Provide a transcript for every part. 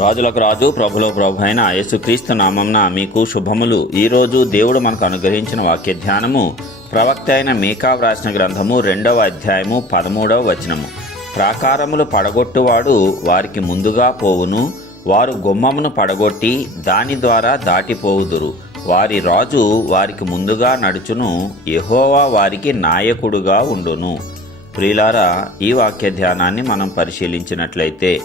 రాజులకు రాజు ప్రభులో ప్రభు అయిన యేసుక్రీస్తు నామంన మీకు శుభములు. ఈరోజు దేవుడు మనకు అనుగ్రహించిన వాక్య ధ్యానము ప్రవక్త అయిన మీకా వ్రాసిన గ్రంథము రెండవ అధ్యాయము పదమూడవ వచనము. ప్రాకారములు పడగొట్టువాడు వారికి ముందుగా పోవును. వారు గుమ్మమును పడగొట్టి దాని ద్వారా దాటిపోవుదురు. వారి రాజు వారికి ముందుగా నడుచును. యహోవా వారికి నాయకుడుగా ఉండును. ప్రియులారా ఈ వాక్య ధ్యానాన్ని మనం పరిశీలించినట్లయితే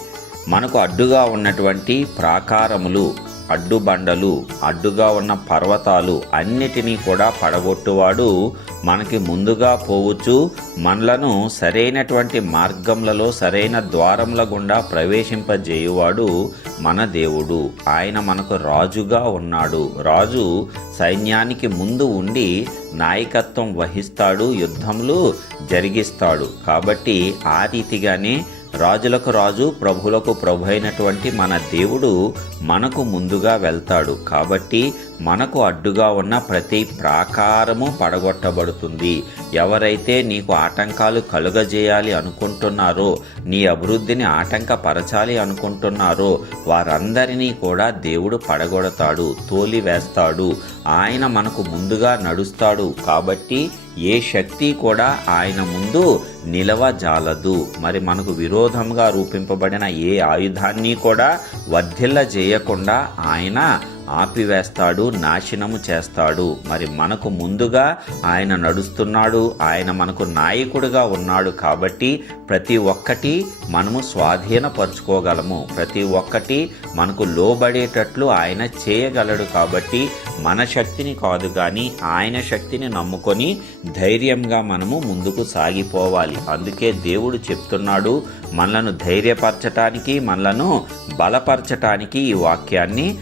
మనకు అడ్డుగా ఉన్నటువంటి ప్రాకారములు అడ్డుబండలు అడ్డుగా ఉన్న పర్వతాలు అన్నిటినీ కూడా పడగొట్టువాడు మనకి ముందుగా పోవచ్చు. మనలను సరైనటువంటి మార్గములలో సరైన ద్వారముల గుండా ప్రవేశింపజేయువాడు మన దేవుడు. ఆయన మనకు రాజుగా ఉన్నాడు. రాజు సైన్యానికి ముందు ఉండి నాయకత్వం వహిస్తాడు యుద్ధములు జరిగిస్తాడు. కాబట్టి ఆ రీతిగానే రాజులకు రాజు ప్రభులకు ప్రభు అయినటువంటి మన దేవుడు మనకు ముందుగా వెళ్తాడు. కాబట్టి మనకు అడ్డుగా ఉన్న ప్రతి ప్రాకారము పడగొట్టబడుతుంది. ఎవరైతే నీకు ఆటంకాలు కలుగజేయాలి అనుకుంటున్నారో నీ అభివృద్ధిని ఆటంకపరచాలి అనుకుంటున్నారో వారందరినీ కూడా దేవుడు పడగొడతాడు తోలి వేస్తాడు ఆయన మనకు ముందుగా నడుస్తాడు. కాబట్టి ఏ శక్తి కూడా ఆయన ముందు నిలవజాలదు. మరి మనకు విరోధంగా రూపింపబడిన ఏ ఆయుధాన్ని కూడా వర్ధిల్ల చేయకుండా ఆయన ఆపివేస్తాడు నాశనము చేస్తాడు. మరి మనకు ముందుగా ఆయన నడుస్తున్నాడు ఆయన మనకు నాయకుడిగా ఉన్నాడు కాబట్టి ప్రతి ఒక్కటి మనము స్వాధీనపరుచుకోగలము. ప్రతి ఒక్కటి మనకు లోబడేటట్లు ఆయన చేయగలడు కాబట్టి మన శక్తిని కాదు కానీ ఆయన శక్తిని నమ్ముకొని ధైర్యంగా మనము ముందుకు సాగిపోవాలి. అందుకే దేవుడు చెప్తున్నాడు మనలను ధైర్యపరచటానికి మనలను బలపరచటానికి ఈ వాక్యాన్ని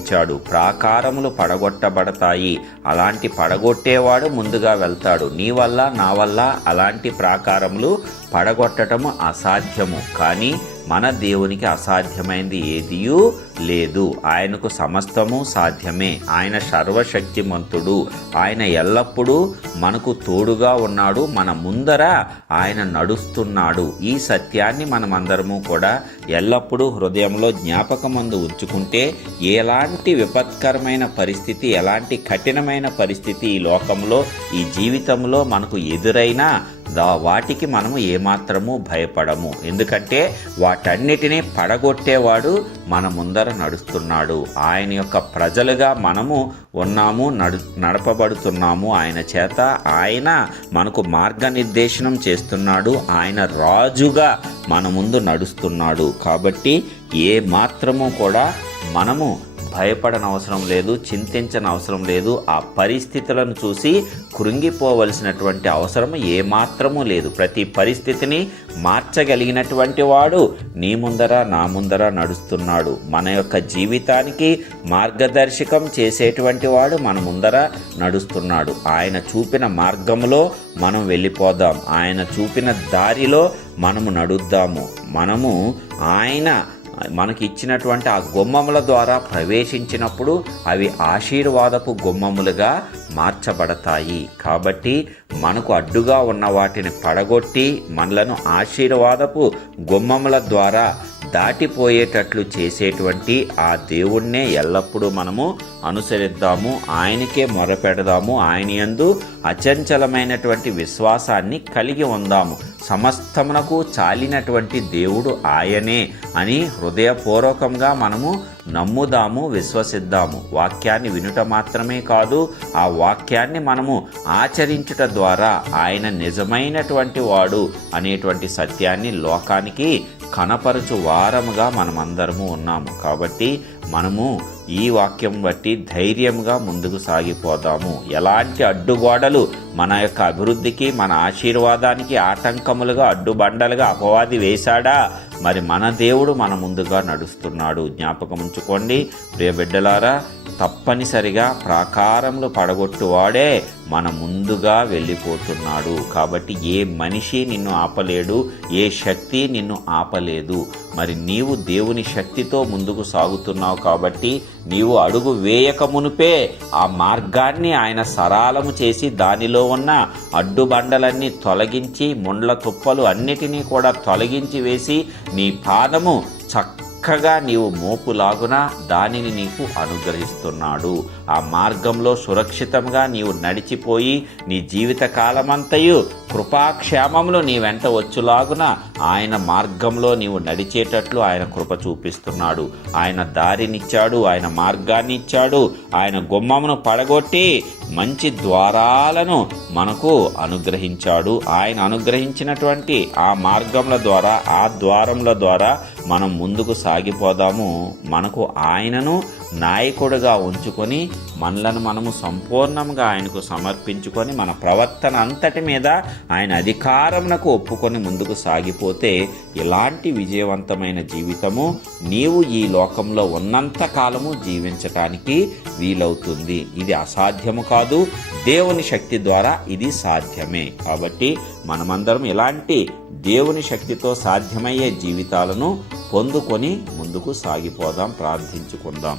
అనుగ్రహించాడు ప్రాకారములు పడగొట్టబడతాయి. అలాంటి పడగొట్టేవాడు ముందుగా వెళ్తాడు. నీ వల్ల నా వల్ల అలాంటి ప్రాకారములు పడగొట్టటము అసాధ్యము. కానీ మన దేవునికి అసాధ్యమైంది ఏదియూ? లేదు. ఆయనకు సమస్తము సాధ్యమే. ఆయన సర్వశక్తిమంతుడు. ఆయన ఎల్లప్పుడూ మనకు తోడుగా ఉన్నాడు. మన ముందర ఆయన నడుస్తున్నాడు. ఈ సత్యాన్ని మనమందరము కూడా ఎల్లప్పుడూ హృదయంలో జ్ఞాపకమందు ఉంచుకుంటే ఎలాంటి విపత్కరమైన పరిస్థితి ఎలాంటి కఠినమైన పరిస్థితి ఈ లోకంలో ఈ జీవితంలో మనకు ఎదురైనా దా వాటికి మనము ఏమాత్రము భయపడము. ఎందుకంటే వాటన్నిటినీ పడగొట్టేవాడు మన ముందర నడుస్తున్నాడు. ఆయన యొక్క ప్రజలుగా మనము ఉన్నాము నడు నడపబడుతున్నాము. ఆయన చేత ఆయన మనకు మార్గనిర్దేశనం చేస్తున్నాడు. ఆయన రాజుగా మన ముందు నడుస్తున్నాడు. కాబట్టి ఏ మాత్రము కూడా మనము భయపడనవసరం లేదు చింతించని అవసరం లేదు. ఆ పరిస్థితులను చూసి కృంగిపోవలసినటువంటి అవసరం ఏమాత్రమూ లేదు. ప్రతి పరిస్థితిని మార్చగలిగినటువంటి వాడు నీ ముందర నా ముందర నడుస్తున్నాడు. మన యొక్క జీవితానికి మార్గదర్శకం చేసేటువంటి వాడు మన ముందర నడుస్తున్నాడు. ఆయన చూపిన మార్గంలో మనం వెళ్ళిపోదాం. ఆయన చూపిన దారిలో మనము నడుద్దాము. మనము ఆయన మనకి ఇచ్చినటువంటి ఆ గుమ్మముల ద్వారా ప్రవేశించినప్పుడు అవి ఆశీర్వాదపు గుమ్మములుగా మార్చబడతాయి. కాబట్టి మనకు అడ్డుగా ఉన్న వాటిని పడగొట్టి మనలను ఆశీర్వాదపు గుమ్మముల ద్వారా దాటిపోయేటట్లు చేసేటువంటి ఆ దేవుణ్ణే ఎల్లప్పుడూ మనము అనుసరిద్దాము ఆయనకే మొరపెడదాము ఆయన యందు అచంచలమైనటువంటి విశ్వాసాన్ని కలిగి ఉందాము. సమస్తమునకు చాలినటువంటి దేవుడు ఆయనే అని హృదయపూర్వకంగా మనము నమ్ముదాము విశ్వసిద్దాము. వాక్యాన్ని వినుట మాత్రమే కాదు ఆ వాక్యాన్ని మనము ఆచరించుట ద్వారా ఆయన నిజమైనటువంటి వాడు అనేటువంటి సత్యాన్ని లోకానికి కనపరచు వారముగా మనమందరము ఉన్నాము. కాబట్టి మనము ఈ వాక్యం బట్టి ధైర్యంగా ముందుకు సాగిపోతాము ఎలాంటి అడ్డుగోడలు మన యొక్క అభివృద్ధికి మన ఆశీర్వాదానికి ఆటంకములుగా అడ్డుబండలుగా అపవాది వేశాడా? మరి మన దేవుడు మన ముందుగా నడుస్తున్నాడు. జ్ఞాపకం ఉంచుకోండి ప్రియ బిడ్డలారా తప్పనిసరిగా ప్రాకారములు పడగొట్టువాడే మన ముందుగా వెళ్ళిపోతున్నాడు. కాబట్టి ఏ మనిషి నిన్ను ఆపలేడు ఏ శక్తి నిన్ను ఆపలేదు. మరి నీవు దేవుని శక్తితో ముందుకు సాగుతున్నావు కాబట్టి నీవు అడుగు వేయక మునుపే ఆ మార్గాన్ని ఆయన సరాలము చేసి దానిలో ఉన్న అడ్డుబండలన్నీ తొలగించి ముండ్ల తుప్పలు అన్నిటినీ కూడా తొలగించి వేసి నీ పాదము చక్క చక్కగా నీవు మోపులాగున దానిని నీకు అనుగ్రహిస్తున్నాడు. ఆ మార్గంలో సురక్షితంగా నీవు నడిచిపోయి నీ జీవిత కాలమంతయు కృపాక్షేమములు నీ వెంట వచ్చులాగున ఆయన మార్గంలో నీవు నడిచేటట్లు ఆయన కృప చూపిస్తున్నాడు. ఆయన దారినిచ్చాడు ఆయన మార్గాన్ని ఇచ్చాడు ఆయన గుమ్మమును పడగొట్టి మంచి ద్వారాలను మనకు అనుగ్రహించాడు. ఆయన అనుగ్రహించినటువంటి ఆ మార్గముల ద్వారా ఆ ద్వారముల ద్వారా మనం ముందుకు సాగిపోదాము మనకు ఆయనను నాయకుడిగా ఉంచుకొని మనలను మనము సంపూర్ణంగా ఆయనకు సమర్పించుకొని మన ప్రవర్తన అంతటి మీద ఆయన అధికారమునకు ఒప్పుకొని ముందుకు సాగిపోతే ఇలాంటి విజయవంతమైన జీవితము నీవు ఈ లోకంలో ఉన్నంత కాలము జీవించటానికి వీలవుతుంది. ఇది అసాధ్యము కాదు. దేవుని శక్తి ద్వారా ఇది సాధ్యమే. కాబట్టి మనమందరం ఇలాంటి దేవుని శక్తితో సాధ్యమయ్యే జీవితాలను పొందుకొని ముందుకు సాగిపోదాం ప్రార్థించుకుందాం.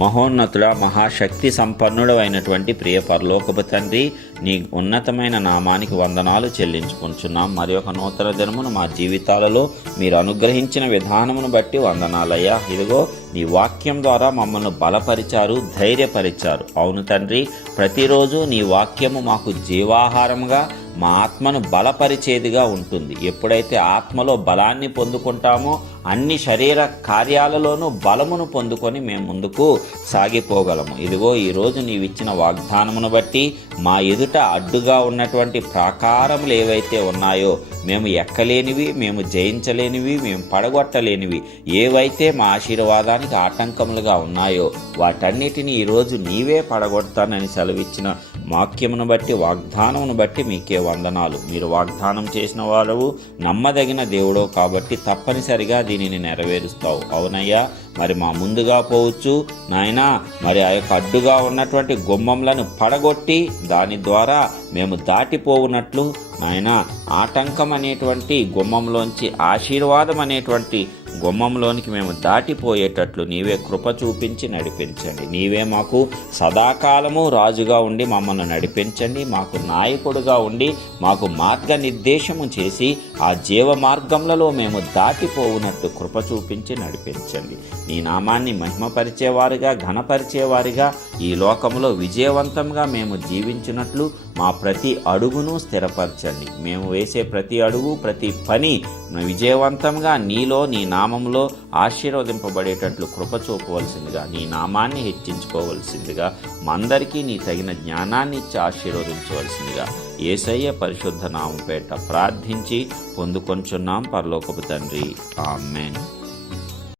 మహోన్నతుడ మహాశక్తి సంపన్నుడు అయినటువంటి ప్రియ పరలోకపు తండ్రి నీ ఉన్నతమైన నామానికి వందనాలు చెల్లించుకుంటున్నాం. మరి ఒక నూతన దినమును మా జీవితాలలో మీరు అనుగ్రహించిన విధానమును బట్టి వందనాలయ్యా. ఇదిగో నీ వాక్యం ద్వారా మమ్మల్ని బలపరిచారు ధైర్యపరిచారు. అవును తండ్రి ప్రతిరోజు నీ వాక్యము మాకు జీవాహారముగా మా ఆత్మను బలపరిచేదిగా ఉంటుంది. ఎప్పుడైతే ఆత్మలో బలాన్ని పొందుకుంటామో అన్ని శరీర కార్యాలలోనూ బలమును పొందుకొని మేము ముందుకు సాగిపోగలము. ఇదిగో ఈరోజు నీవిచ్చిన వాగ్దానమును బట్టి మా ఎదుట అడ్డుగా ఉన్నటువంటి ప్రాకారములు ఏవైతే ఉన్నాయో మేము ఎక్కలేనివి మేము జయించలేనివి మేము పడగొట్టలేనివి ఏవైతే మా ఆశీర్వాదానికి ఆటంకములుగా ఉన్నాయో వాటన్నిటిని ఈరోజు నీవే పడగొడతానని సెలవిచ్చిన వాక్యమును బట్టి వాగ్దానమును బట్టి మీకే వందనాలు. మీరు వాగ్దానం చేసిన వారు నమ్మదగిన దేవుడో కాబట్టి తప్పనిసరిగా దీనిని నెరవేరుస్తావు. అవునయ్యా మరి మా ముందుగా పోవచ్చు. నాయనా మరి ఆ యొక్క అడ్డుగా ఉన్నటువంటి గుమ్మంలను పడగొట్టి దాని ద్వారా మేము దాటిపోవునట్లు నాయన ఆటంకం అనేటువంటి గుమ్మంలోంచి ఆశీర్వాదం అనేటువంటి గుమ్మంలోనికి మేము దాటిపోయేటట్లు నీవే కృప చూపించి నడిపించండి. నీవే మాకు సదాకాలము రాజుగా ఉండి మమ్మల్ని నడిపించండి. మాకు నాయకుడుగా ఉండి మాకు మార్గనిర్దేశము చేసి ఆ జీవ మార్గంలో మేము దాటిపోవునట్టు కృప చూపించి నడిపించండి. నీ నామాన్ని మహిమపరిచేవారిగా ఘనపరిచేవారిగా ఈ లోకంలో విజయవంతంగా మేము జీవించినట్లు మా ప్రతి అడుగును స్థిరపరచండి. మేము వేసే ప్రతి అడుగు ప్రతి పని విజయవంతంగా నీలో నీ నామంలో ఆశీర్వదింపబడేటట్లు కృప చూపవలసిందిగా నీ నామాన్ని హెచ్చించుకోవలసిందిగా మా అందరికీ నీ తగిన జ్ఞానాన్ని ఇచ్చి ఆశీర్వదించవలసిందిగా ఏసయ్య పరిశుద్ధ నామపేట ప్రార్థించి పొందుకొంచున్నాం పరలోకపు తండ్రి. ఆమెన్.